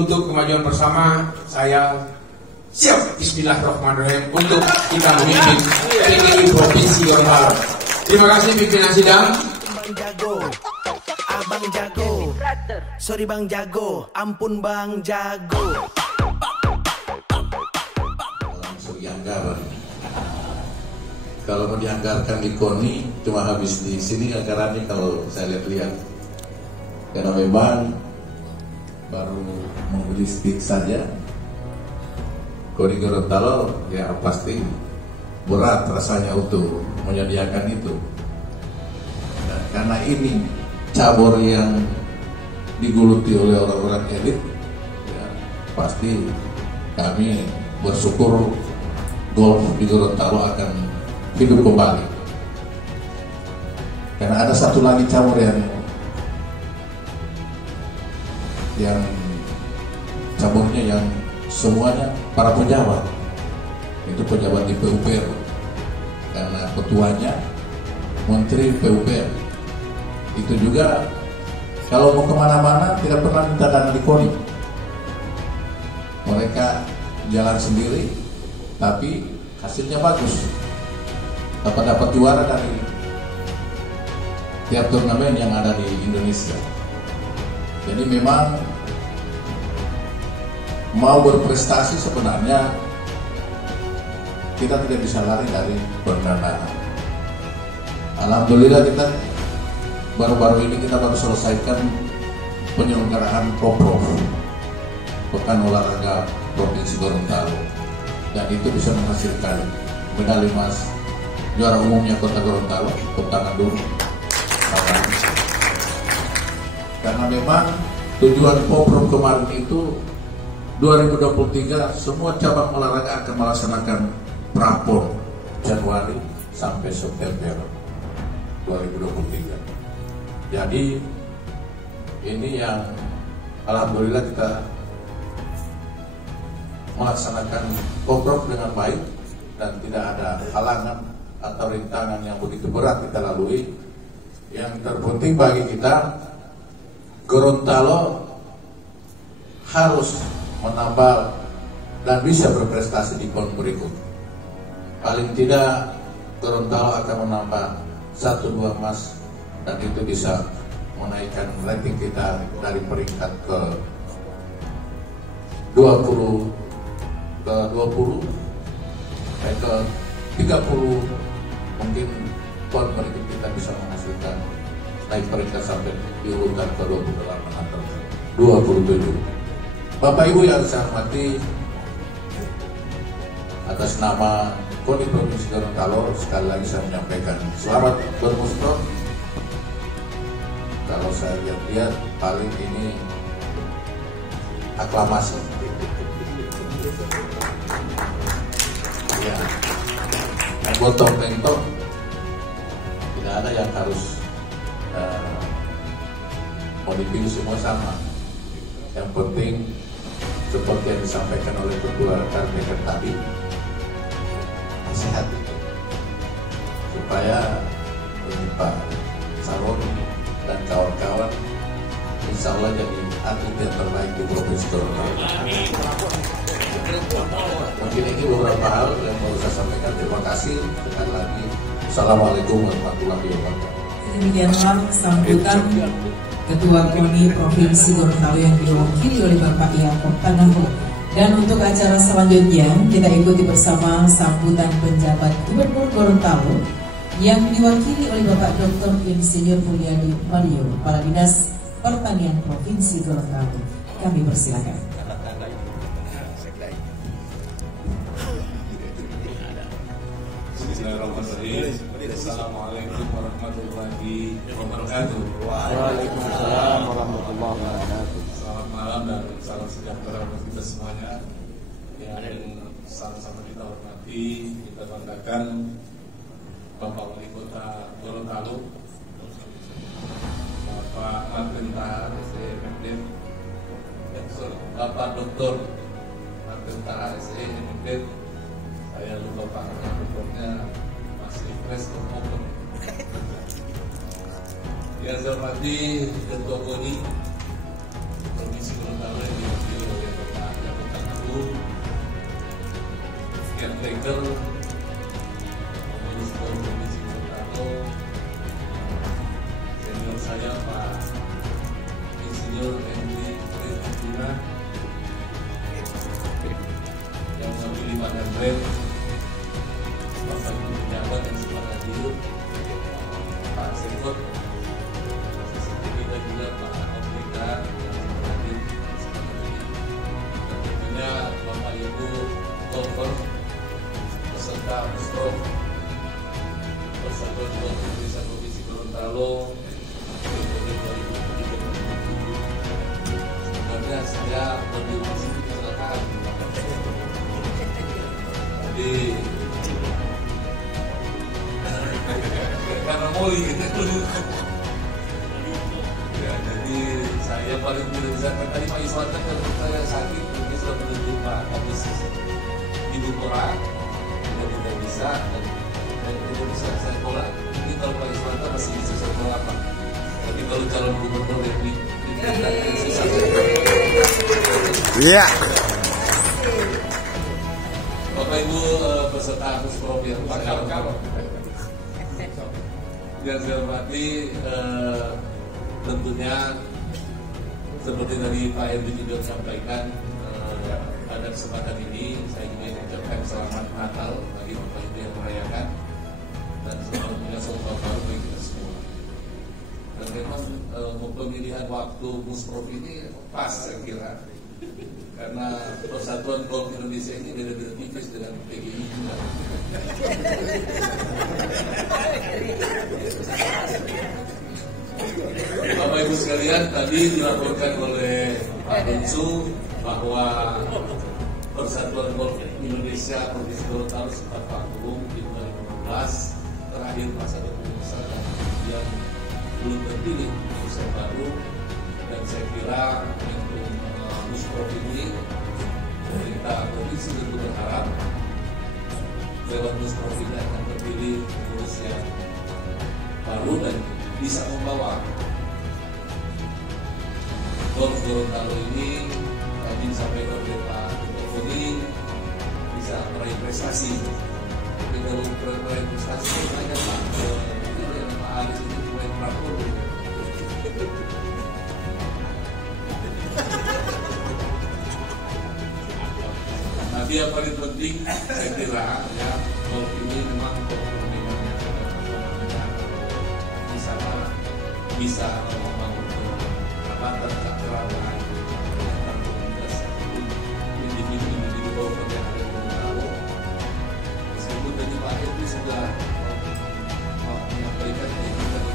untuk kemajuan bersama. Saya siap, bismillahirrahmanirrahim, untuk kita memimpin PGRI Provinsi Gorontalo. Terima kasih pimpinan sidang. Bang Jago, Abang Jago, sorry Bang Jago, ampun Bang Jago. Langsung dianggar. Kalau mau dianggarkan di KONI cuma habis di sini anggarannya kalau saya lihat-lihat. Karena memang baru membeli stick saja. KONI Gorontalo ya pasti berat rasanya untuk menyediakan itu. Dan karena ini cabur yang diguluti oleh orang-orang elit, ya, pasti kami bersyukur golf di Gorontalo akan hidup kembali. Karena ada satu lagi cabur yang caburnya yang semuanya para pejabat, itu pejabat di PUPR, karena ketuanya Menteri PUPR. Itu juga kalau mau kemana-mana tidak pernah minta dana di KONI. Mereka jalan sendiri, tapi hasilnya bagus. Dapat juara dari tiap turnamen yang ada di Indonesia. Jadi memang mau berprestasi sebenarnya kita tidak bisa lari dari pendanaan. Alhamdulillah kita baru-baru ini kita baru selesaikan penyelenggaraan POPROF, Pekan Olahraga Provinsi Gorontalo, dan itu bisa menghasilkan medali emas. Juara umumnya Kota Gorontalo, tepuk tangan dulu. Karena memang tujuan POPROF kemarin itu 2023 semua cabang olahraga akan melaksanakan prapon Januari sampai September 2023. Jadi ini yang alhamdulillah kita melaksanakan POPROF dengan baik dan tidak ada halangan atau rintangan yang begitu berat kita lalui. Yang terpenting bagi kita, Gorontalo harus menambal dan bisa berprestasi di PON berikut. Paling tidak Gorontalo akan menambah 1-2 emas, dan itu bisa menaikkan ranking kita dari peringkat ke 20 ke 30, mungkin PON berikut kita bisa menghasilkan naik peringkat sampai diurutan ke 28 atau 27. Bapak Ibu yang saya hormati, atas nama KONI Provinsi Gorontalo sekali lagi saya menyampaikan selamat bermustok. Kalau saya lihat paling ini aklamasi. Ya, gotong-gotong tidak ada yang harus mau dipilih, semua sama. Yang penting seperti yang disampaikan oleh Ketua KPK tadi, sehat supaya Pak Saroni dan kawan-kawan insya Allah jadi atlet yang terbaik di Provinsi Gorontalo. Mungkin ini beberapa hal yang mau saya sampaikan. Terima kasih sekali lagi. Assalamualaikum warahmatullahi wabarakatuh. Demikianlah sambutan Ketua KONI Provinsi Gorontalo yang diwakili oleh Bapak Yaakob Tanahu. Dan untuk acara selanjutnya kita ikuti bersama sambutan penjabat Gubernur Gorontalo yang diwakili oleh Bapak Dr. Insinyur Mulyadi Mario, Kepala Dinas Pertanian Provinsi Gorontalo. Kami persilakan. Bismillahirrahmanirrahim. Assalamualaikum warahmatullahi wabarakatuh. Waalaikumsalam warahmatullahi wabarakatuh. Selamat malam dan salam sejahtera buat kita semuanya. Yang sama-sama kita hormati, kita banggakan Bapak Wali Kota Gorontalo, Bapak Martinta SEMD, Bapak Dr. Martinta SEMD. Saya lupa Pak dokternya masih fresh open. Yang saya hormati Ketua KONI Provinsi Gorontalo yang diwakili Caretaker pengurus Provinsi Gorontalo, senior saya Pak Insinyur Henry Kristina yang memilih Pak Hendren, Bapak Ibu pejabat yang sempat hadir, Pak Sekot, kita juga Pak Afrika yang hadir, dan tentunya Bapak Ibu Golfer, peserta Musprof, Persatuan Golfer Desa Provinsi Gorontalo, sebenarnya saya berdiri di sini kecelakaan. Jadi karena moli kita dulu. Ya, jadi saya paling tidak bisa tadi Pak Iswan kan kalau saya sakit mungkin sudah menuju Pak habis Ibu Kora tidak bisa dan tidak bisa saya tolak. Mungkin kalau Pak Iswan masih bisa saya tolak Pak. Tapi kalau calon gubernur Republik susah. Iya. Bapak Ibu peserta Musprof yang yang saya hormati, tentunya seperti tadi Pak Henry juga sampaikan, pada kesempatan ini saya ingin mengucapkan selamat Natal bagi Bapak Ibu yang merayakan dan selamat mengasah tahun baru bagi kita semua. Dan memang pemilihan waktu Musprof ini pas saya kira, karena Persatuan Golf Indonesia ini beda-beda tipis dengan PGI juga. Bapak Ibu sekalian, tadi dilaporkan oleh Pak Bunsu bahwa Persatuan Golf Indonesia Provinsi Gorontalo sempat vakum di 2016, terakhir masa kepengurusan dan kemudian belum terpilih usia baru. Dan saya kira untuk Musprof ini pemerintah provinsi tentu berharap lewat Musprof ini akan terpilih pengurus yang baru dan bisa membawa golf Gorontalo ini tadi disampaikan oleh Pak Koni bisa meraih prestasi. Tapi kalau meraih prestasi banyak Pak, Pak Alis ini cuma yang prakor. Tapi yang paling penting saya kira ya, golf ini memang bisa membangun perabatan kekerabatan antar komunitas individu golfer yang ada di Gorontalo. Meskipun tadi Pak Henry sudah menyampaikan etika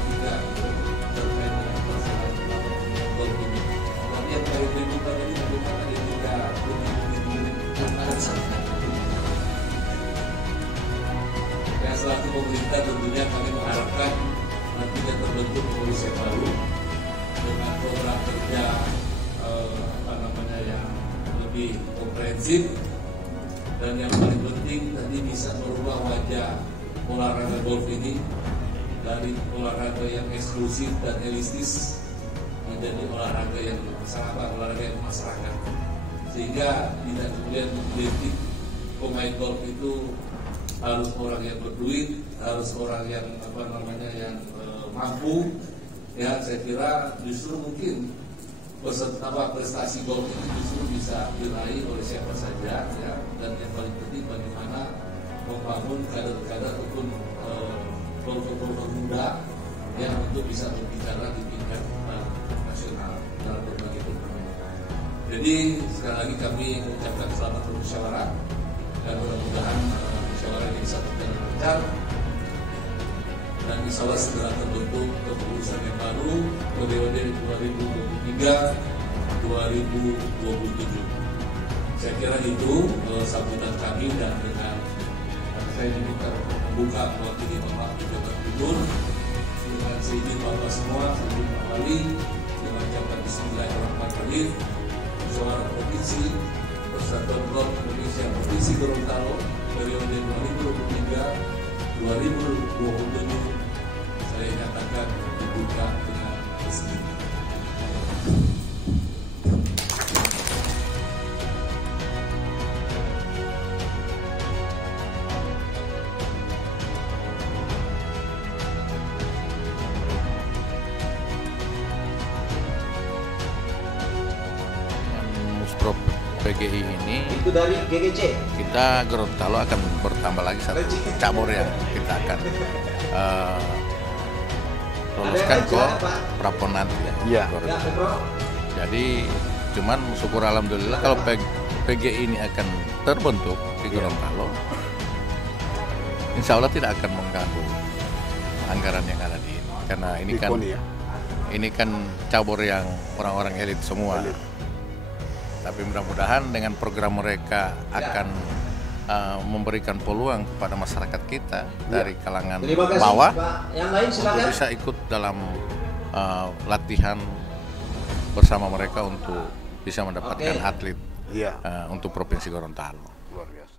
terkait dengan masalah golf ini. Tapi yang paling penting tadi bagaimana etika yang selaku pemerintah tentunya kami mengharapkan nantinya terbentuk pengurus yang baru dengan program kerja yang lebih komprehensif, dan yang paling penting tadi bisa merubah wajah olahraga golf ini dari olahraga yang eksklusif dan elitis menjadi olahraga yang olahraga yang masyarakat, sehingga tidak kemudian menjadi pemain golf itu harus orang yang berduit, harus orang yang yang mampu. Ya, saya kira justru mungkin prestasi golf ini justru bisa diraih oleh siapa saja, ya. Dan yang paling penting bagaimana membangun kader-kader ataupun golfer-golfer muda yang untuk bisa berbicara di tingkat nasional dalam berbagai turnamen. Jadi sekali lagi kami mengucapkan selamat bermusyawarah dan mudah-mudahan musyawarah ini bisa berjalan lancar dan insya Allah segera terbentuk kepengurusan yang baru periode 2023-2027. Saya kira itu sambutan kami, dan dengan saya diminta membuka mewakili Bapak Pejabat Gubernur dengan seizin Bapak semua, seizin Pak Wali, dengan ucapan Bismillahirrahmanirrahim. Musyawarah Provinsi Persatuan Golf Indonesia Provinsi Gorontalo periode 2023-2027 saya nyatakan dibuka dengan resmi. Musprov PGI ini Itu dari GGC. kita Gorontalo akan bertambah lagi satu cabur yang kita akan loluskan ke Prapon nanti ya. Jadi cuman syukur alhamdulillah kalau PGI ini akan terbentuk di Gorontalo, insya Allah tidak akan mengganggu anggaran yang ada di ini, karena ini kan cabur yang orang-orang elit semua. Tapi mudah-mudahan dengan program mereka akan memberikan peluang kepada masyarakat kita dari kalangan bawah untuk bisa ikut dalam latihan bersama mereka untuk bisa mendapatkan atlet untuk Provinsi Gorontalo. Luar biasa.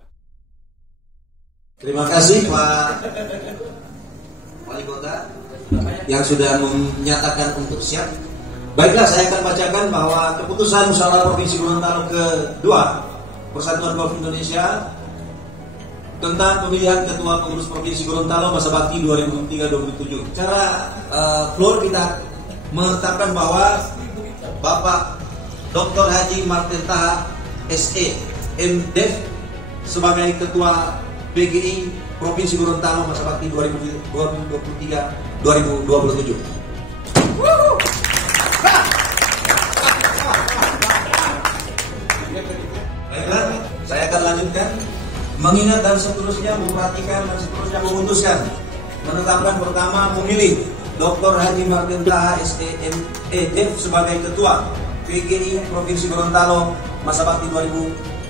Terima kasih Pak Wali Kota yang sudah menyatakan untuk siap. Baiklah, saya akan bacakan bahwa keputusan Musyawarah Provinsi Gorontalo kedua Persatuan Golf Indonesia tentang pemilihan Ketua Pengurus Provinsi Gorontalo masa bakti 2003-2007. Cara floor kita menetapkan bahwa Bapak Dr. Haji Martin Taha SE MDef sebagai Ketua PGI Provinsi Gorontalo masa bakti 2023-2027. Baiklah, saya akan lanjutkan. Mengingat dan seterusnya, memperhatikan dan seterusnya memutuskan menetapkan pertama memilih Dr. Haji Martin Taha SEMEDef sebagai Ketua PGI Provinsi Gorontalo masa bakti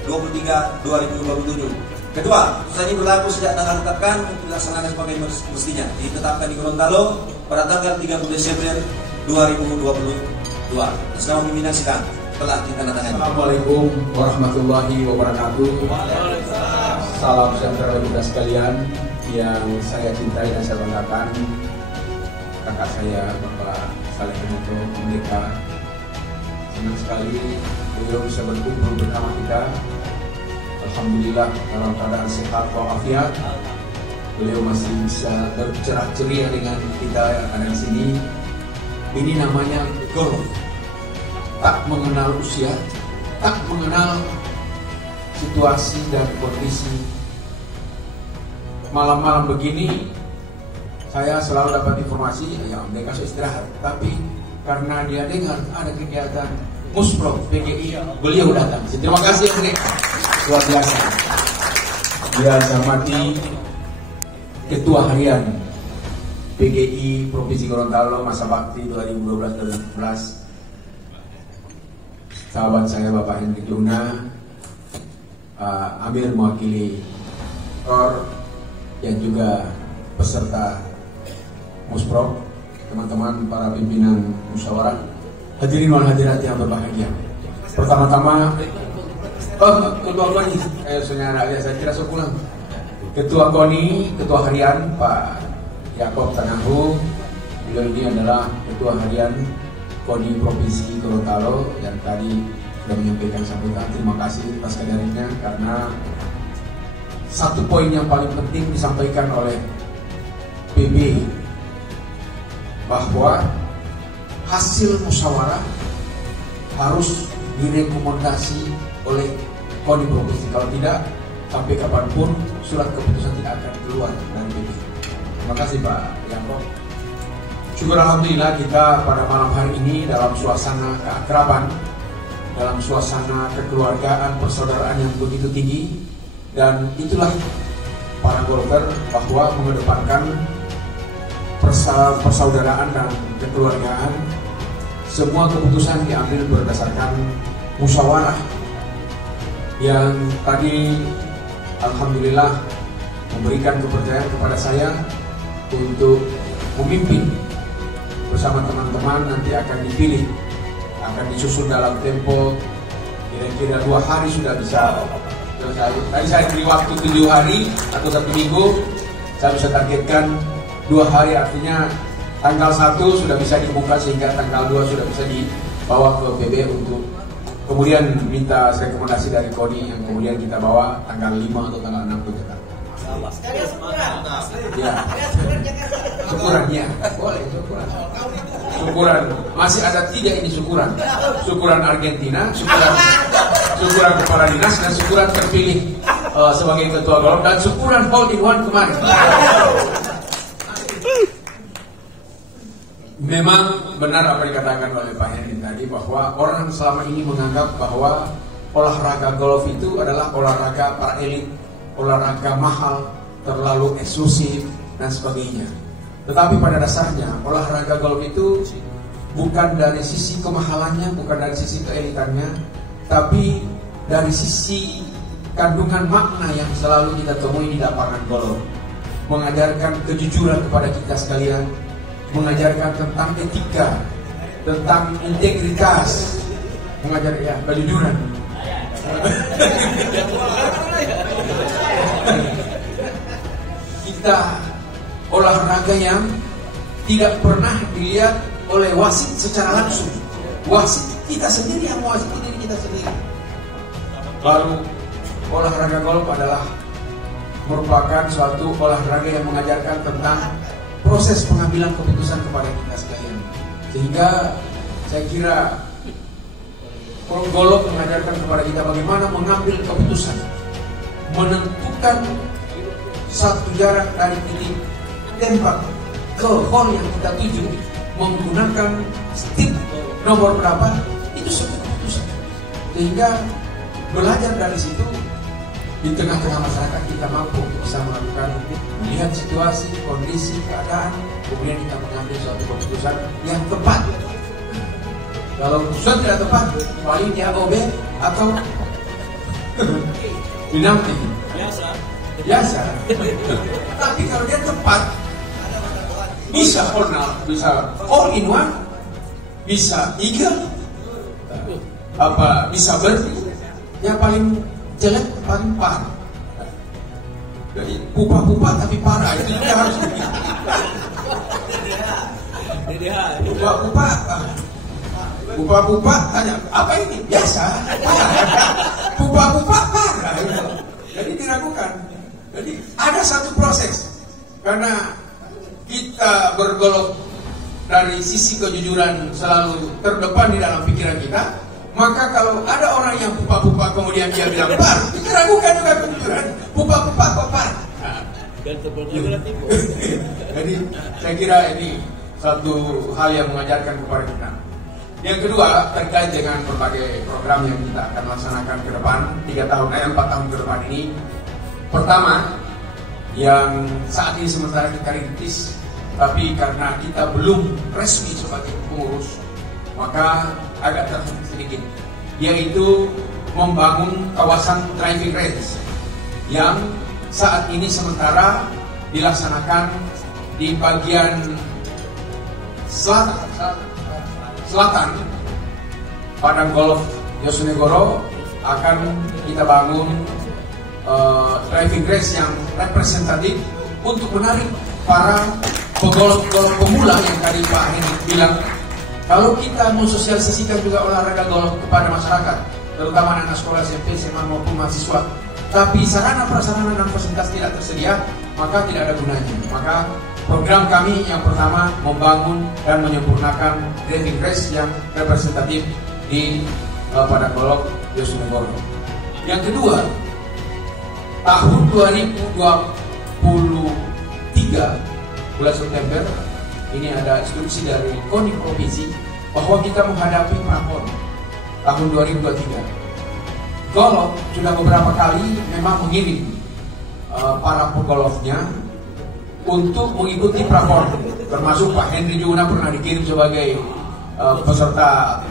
2023-2027. Kedua, putusan ini berlaku sejak tanggal ditetapkan untuk dilaksanakan sebagai mestinya. Ditetapkan di Gorontalo pada tanggal 30 Desember 2022. Selama pimpinan sidang telah ditandatangani. Assalamualaikum warahmatullahi wabarakatuh. Salam sejahtera bagi kita sekalian yang saya cintai dan saya banggakan. Kakak saya Bapak Saleh Henoto Merdeka, senang sekali beliau bisa berkumpul bersama kita. Alhamdulillah dalam keadaan sehat walafiat. Beliau masih bisa bercerah ceria dengan kita yang ada di sini. Ini namanya golf. Tak mengenal usia, tak mengenal situasi dan kondisi. Malam-malam begini saya selalu dapat informasi ya mereka istirahat, tapi karena dia dengar ada kegiatan Musprov PGI, beliau datang. Terima kasih mereka, luar biasa. Dia hormati Ketua Harian PGI Provinsi Gorontalo masa bakti 2012-2014, sahabat saya Bapak Hendrik Luna, Amir mewakili KOR yang juga peserta Musprov, teman-teman para pimpinan musyawarah, hadirin wal hadirat yang berbahagia. Pertama-tama, Ketua KONI, saya kira sepulang. Ketua KONI, Ketua Harian Pak Yaakob Tanahu, beliau ini adalah Ketua Harian KONI Provinsi Gorontalo yang tadi sudah menyampaikan sambutan. Terima kasih atas kehadirannya, karena satu poin yang paling penting disampaikan oleh PB bahwa hasil musyawarah harus direkomendasi oleh KONI Provinsi. Kalau tidak, sampai kapanpun surat keputusan tidak akan keluar dari PB. Terima kasih Pak Yaakob. Syukur alhamdulillah kita pada malam hari ini dalam suasana keakraban, dalam suasana kekeluargaan, persaudaraan yang begitu tinggi, dan itulah para golfer bahwa mengedepankan persaudaraan dan kekeluargaan. Semua keputusan diambil berdasarkan musyawarah yang tadi alhamdulillah memberikan kepercayaan kepada saya untuk memimpin bersama teman-teman. Nanti akan dipilih, akan disusun dalam tempo kira-kira 2 hari sudah bisa selesai. Tadi saya beri waktu 7 hari atau 1 minggu, saya bisa targetkan 2 hari, artinya tanggal 1 sudah bisa dibuka sehingga tanggal 2 sudah bisa dibawa ke PB untuk kemudian minta rekomendasi dari KONI yang kemudian kita bawa tanggal 5 atau tanggal 6 ke Jakarta. Ya. Syukurannya, boleh syukuran. Syukuran, masih ada 3 ini syukuran. Syukuran Argentina, syukuran kepala dinas dan syukuran terpilih sebagai ketua golf dan syukuran hole in one kemarin. Memang benar apa dikatakan oleh Pak Henry tadi bahwa orang selama ini menganggap bahwa olahraga golf itu adalah olahraga para elit, olahraga mahal, terlalu eksklusif dan sebagainya. Tetapi pada dasarnya olahraga golf itu bukan dari sisi kemahalannya, bukan dari sisi keelitannya, tapi dari sisi kandungan makna yang selalu kita temui di lapangan golf. Mengajarkan kejujuran kepada kita sekalian, mengajarkan tentang etika, tentang integritas, mengajar kejujuran. Kita olahraga yang tidak pernah dilihat oleh wasit secara langsung. Wasit kita sendiri yang wasit diri kita sendiri. Baru olahraga golf adalah merupakan suatu olahraga yang mengajarkan tentang proses pengambilan keputusan kepada kita sekalian. Sehingga saya kira golf mengajarkan kepada kita bagaimana mengambil keputusan, menentukan satu jarak dari titik tembak ke hole yang kita tuju menggunakan stick nomor berapa, itu suatu keputusan. Sehingga belajar dari situ, di tengah-tengah masyarakat kita mampu bisa melakukan, melihat situasi, kondisi, keadaan, kemudian kita mengambil suatu keputusan yang tepat. Kalau keputusan tidak tepat, paling dia OB atau dinamping. Biasa. Tapi kalau dia tepat, bisa all in one, bisa eagle, bisa birdie, yang paling jelek paling parah. Jadi pupa-pupa tapi parah itu juga harus pupa-pupa tanya apa ini biasa, pupa-pupa parah itu. Jadi diragukan. Jadi ada satu proses karena kita bergolf dari sisi kejujuran selalu terdepan di dalam pikiran kita. Maka kalau ada orang yang pupa-pupa kemudian dia bilang par, kita ragukan juga kejujuran. Pupa-pupa kok par. Jadi saya kira ini satu hal yang mengajarkan kepada kita. Yang kedua terkait dengan berbagai program yang kita akan laksanakan ke depan 4 tahun ke depan ini. Pertama, yang saat ini sementara kita rintis, tapi karena kita belum resmi sebagai pengurus, maka agak terhenti sedikit, yaitu membangun kawasan driving range yang saat ini sementara dilaksanakan di bagian selatan Padang Golf Yosunegoro. Akan kita bangun driving range yang representatif untuk menarik para pegolf-golf pemula yang tadi Pak Henry bilang. Kalau kita mensosialisasikan juga olahraga golf kepada masyarakat, terutama anak sekolah SMP, SMA maupun mahasiswa, tapi sarana prasarana dan fasilitas tidak tersedia, maka tidak ada gunanya. Maka program kami yang pertama membangun dan menyempurnakan driving range yang representatif di Padang Golf Yosunegoro. Yang kedua, tahun 2023 bulan September ini ada instruksi dari KONI Provinsi bahwa kita menghadapi prapon tahun 2023. Golf sudah beberapa kali memang mengirim para pegolfnya untuk mengikuti prapon, termasuk Pak Henry juga pernah dikirim sebagai peserta.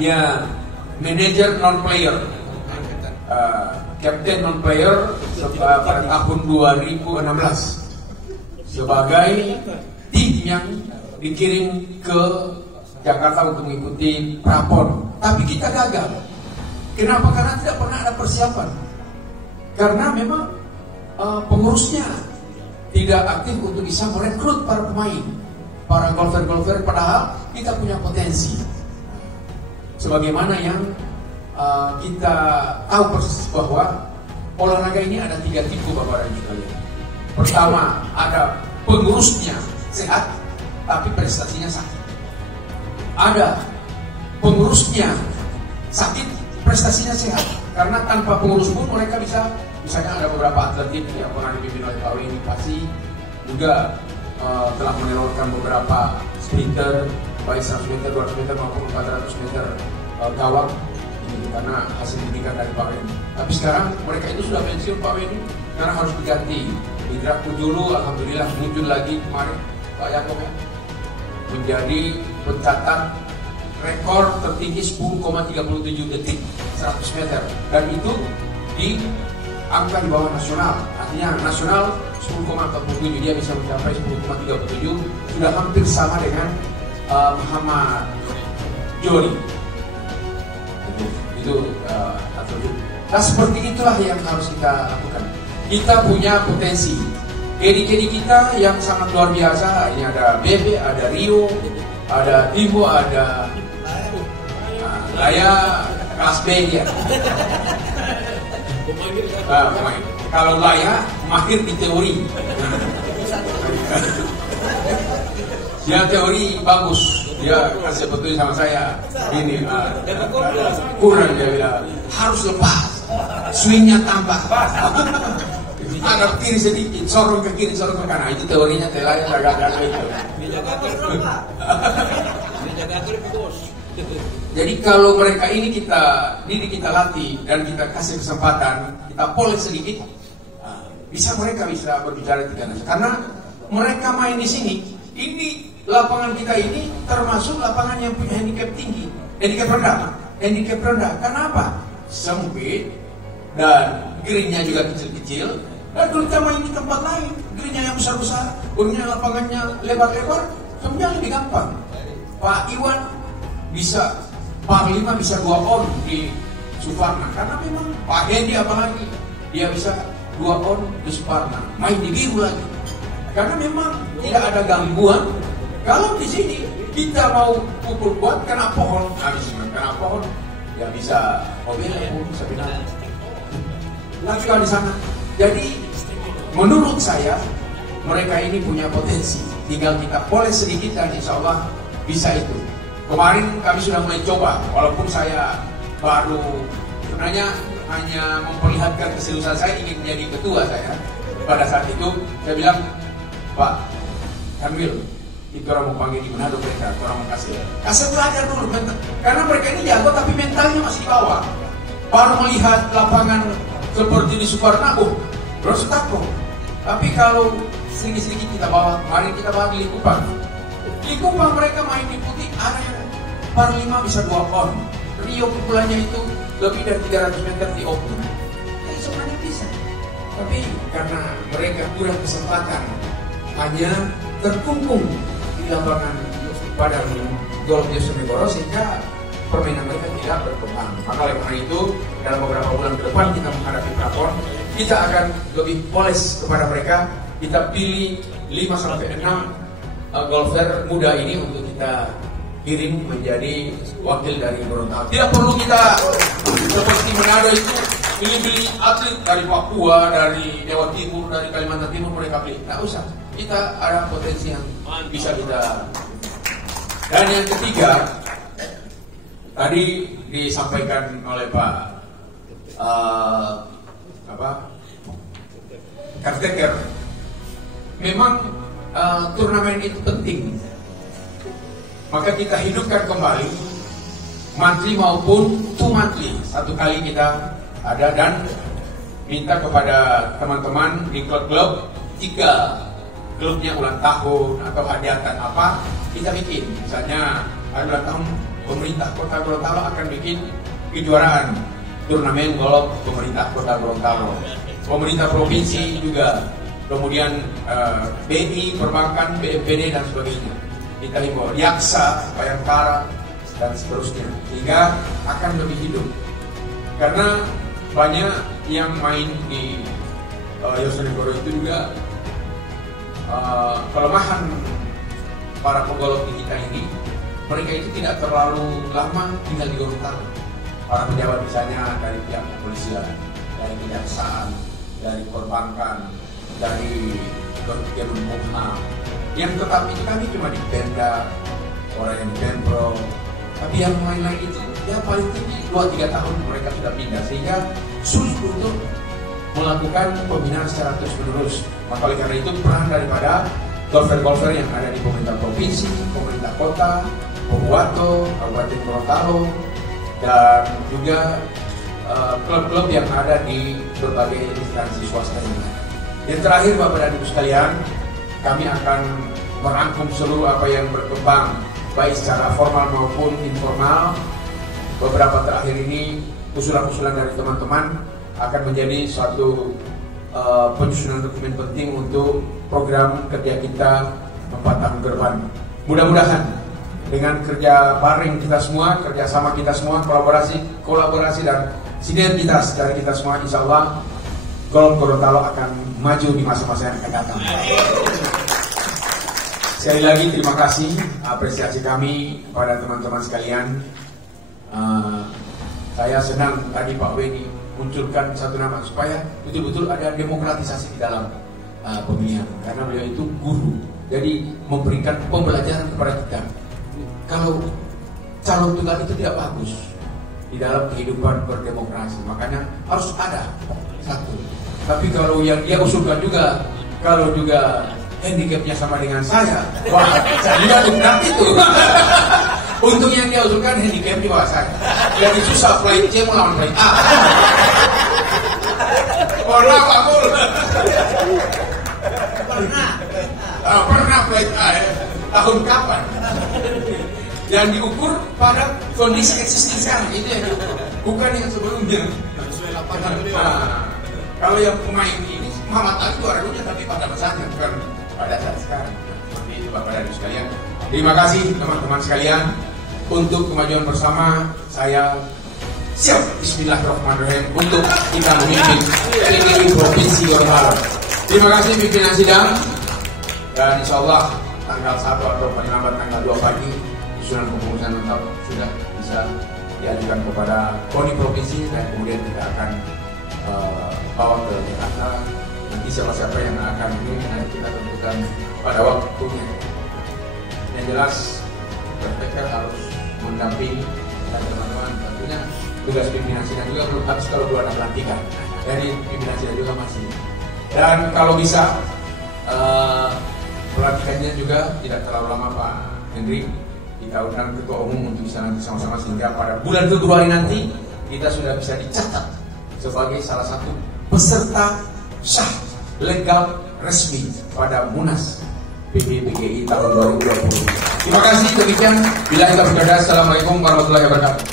Dia manajer non-player, kapten non-player pada tahun 2016 sebagai tim yang dikirim ke Jakarta untuk mengikuti prapon. Tapi kita gagal. Kenapa? Karena tidak pernah ada persiapan. Karena memang pengurusnya tidak aktif untuk bisa merekrut para pemain, para golfer-golfer, padahal kita punya potensi. Sebagaimana yang kita tahu persis bahwa olahraga ini ada 3 tipe Bapak dan sekalian. Pertama, ada pengurusnya sehat tapi prestasinya sakit. Ada pengurusnya sakit, prestasinya sehat. Karena tanpa pengurus pun mereka bisa, misalnya ada beberapa atlet yang pernah dipimpin oleh Pak Weni Pasi juga telah menelurkan beberapa sprinter baik 100 meter, 200 meter maupun 400 meter gawang ini karena hasil didikan dari Pak Weni. Tapi sekarang mereka itu sudah pensiun Pak Weni karena harus diganti. Indra Pujulu alhamdulillah muncul lagi kemarin Pak Yakob menjadi pencatat rekor tertinggi 10,37 detik 100 meter dan itu di angka di bawah nasional, artinya nasional 10,47, dia bisa mencapai 10,37, sudah hampir sama dengan Muhammad Jori. Itu nah seperti itulah yang harus kita lakukan. Kita punya potensi, kedi-kedi kita yang sangat luar biasa. Ini ada Bebe, ada Rio, ada Timo, ada Laya kelas B ya. Kalau Laya mahir di teori. Dia teori bagus. Dia kasih petunjuk sama saya. Ini kurang dia bilang harus lepas. Swingnya tambah. Agak kiri sedikit, sorong ke kiri, sorong ke kanan. Itu teorinya Laya jaga-jaga itu. Jadi kalau mereka ini kita latih dan kita kasih kesempatan, kita poles sedikit, mereka bisa berbicara tiga nasional. Karena mereka main di sini, ini lapangan kita ini termasuk lapangan yang punya handicap tinggi, handicap rendah. Kenapa? Sempit dan greennya juga kecil-kecil. Dan kalau kita main di tempat lain, greennya yang besar-besar, greennya lapangannya lebar-lebar, sebenarnya lebih gampang. Pak Iwan bisa par 5 bisa 2 on di Suparna karena memang Pak Hendi apalagi dia bisa 2 on di Suparna, main di biru lagi karena memang tidak ada gangguan. Kalau di sini kita mau pukul kuat kena pohon, ya bisa mobil bisa binatang lagi kalau di sana. Jadi menurut saya mereka ini punya potensi, tinggal kita poles sedikit dan insya Allah bisa itu. Kemarin kami sudah mulai coba, walaupun saya baru sebenarnya hanya memperlihatkan keseriusan saya ingin menjadi ketua saya. Pada saat itu saya bilang, Pak Kanwil, itu orang mau panggil di Manado mereka, orang mau kasih belajar dulu, karena mereka ini jago tapi mentalnya masih di bawah. Baru melihat lapangan seperti di Suparna, terus takut. Tapi kalau sedikit-sedikit kita bawa, kemarin kita bawa di Likupang mereka main di putih, ada yang par 5 bisa 2 on. Rio pukulannya itu lebih dari 300 meter di open. Jadi sebenarnya bisa. Tapi karena mereka kurang kesempatan, hanya terkungkung di lapangan pada Golf Yosunegoro sehingga permainan mereka tidak berkembang. Maka oleh karena itu dalam beberapa bulan ke depan kita menghadapi Prapon, kita akan lebih poles kepada mereka. Kita pilih 5-6 golfer muda ini untuk kita kirim menjadi wakil dari Gorontalo. Tidak perlu kita seperti Manado itu pilih-pilih atlet dari Papua, dari Jawa Timur, dari Kalimantan Timur mereka pilih. Tidak usah. Kita ada potensi yang bisa kita. Dan yang ketiga, tadi disampaikan oleh Pak Caretaker, memang turnamen itu penting. Maka kita hidupkan kembali monthly maupun two monthly. Satu kali kita ada dan minta kepada teman-teman di klub-klub, jika klubnya ulang tahun atau hadiahkan apa, kita bikin. Misalnya hari ulang tahun pemerintah Kota Gorontalo akan bikin kejuaraan turnamen golf pemerintah Kota Gorontalo. Pemerintah provinsi juga, kemudian BI, perbankan, BMPD dan sebagainya. Kita himbau Yaksa, Bayangkara dan seterusnya, sehingga akan lebih hidup. Karena banyak yang main di Yosunegoro itu juga kelemahan para pegolf di kita ini, mereka itu tidak terlalu lama tinggal di Gorontalo. Para pejabat misalnya dari pihak kepolisian, dari kejaksaan, dari perbankan, dari Kemenkumham. Yang tetap itu kami cuma di Pemda, orang yang di Pemprov. Tapi Tapi yang lain-lain itu ya paling tinggi 2-3 tahun mereka sudah pindah, sehingga sulit untuk melakukan pembinaan secara terus-menerus. Maka oleh karena itu peran daripada golfer-golfer yang ada di pemerintah provinsi, pemerintah kota, Pohuwato, Kabupaten Gorontalo, dan juga klub-klub yang ada di berbagai instansi swasta yang lain. Yang terakhir, Bapak dan Ibu sekalian, kami akan merangkum seluruh apa yang berkembang baik secara formal maupun informal. Beberapa terakhir ini usulan-usulan dari teman-teman akan menjadi suatu penyusunan dokumen penting untuk program kerja kita 4 tahun ke depan. Mudah-mudahan dengan kerja bareng kita semua, kerjasama kita semua, kolaborasi dan sinergitas dari kita semua, insya Allah golf Gorontalo akan maju di masa-masa yang akan datang. Sekali lagi terima kasih, apresiasi kami kepada teman-teman sekalian. Saya senang tadi Pak Weni munculkan satu nama supaya betul-betul ada demokratisasi di dalam pemilihan, karena beliau itu guru, jadi memberikan pembelajaran kepada kita. Kalau calon tunggal itu tidak bagus di dalam kehidupan berdemokrasi, makanya harus ada satu. Tapi kalau yang dia usulkan juga, kalau juga handicapnya sama dengan saya, wah, saya juga benar itu. Untung yang dia usulkan handicap di bawah saya, jadi susah flight C melawan flight A. Pernah Pak Mul? Pernah flight A ya? Tahun kapan? Yang diukur pada kondisi existing sekarang, itu yang diukur, bukan yang sebelumnya. Kalau yang pemain ini Muhammad Ali juara dunia, tapi pada masanya, bukan pada saat sekarang. Seperti itu Bapak dan Ibu sekalian. Terima kasih teman-teman sekalian. Untuk kemajuan bersama, saya siap bismillahirrahmanirrahim untuk kita memimpin PGRI Provinsi Gorontalo. Terima kasih pimpinan sidang, dan insya Allah tanggal 1 atau paling lambat tanggal 2 pagi usulan kepengurusan tetap sudah bisa diajukan kepada KONI Provinsi, dan kemudian kita akan bawa ke Jakarta. Nanti siapa-siapa yang akan ini nanti kita tentukan pada waktunya. Yang jelas berpikir harus mendampingi, dan teman-teman tentunya tugas pimpinan sidang juga belum habis kalau belum ada pelantikan. Jadi pimpinan sidang juga masih. Dan kalau bisa pelantikannya juga tidak terlalu lama Pak Hendrik. Kita undang ketua umum untuk bisa nanti sama-sama, sehingga pada bulan Februari nanti kita sudah bisa dicatat sebagai salah satu peserta sah legal resmi pada Munas PBBGI tahun 2020. Terima kasih, demikian. Billahi taufiq. Assalamualaikum warahmatullahi wabarakatuh.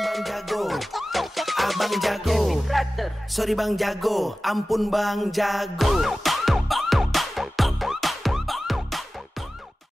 Bang Jago, Abang Jago, sorry Bang Jago, ampun Bang Jago.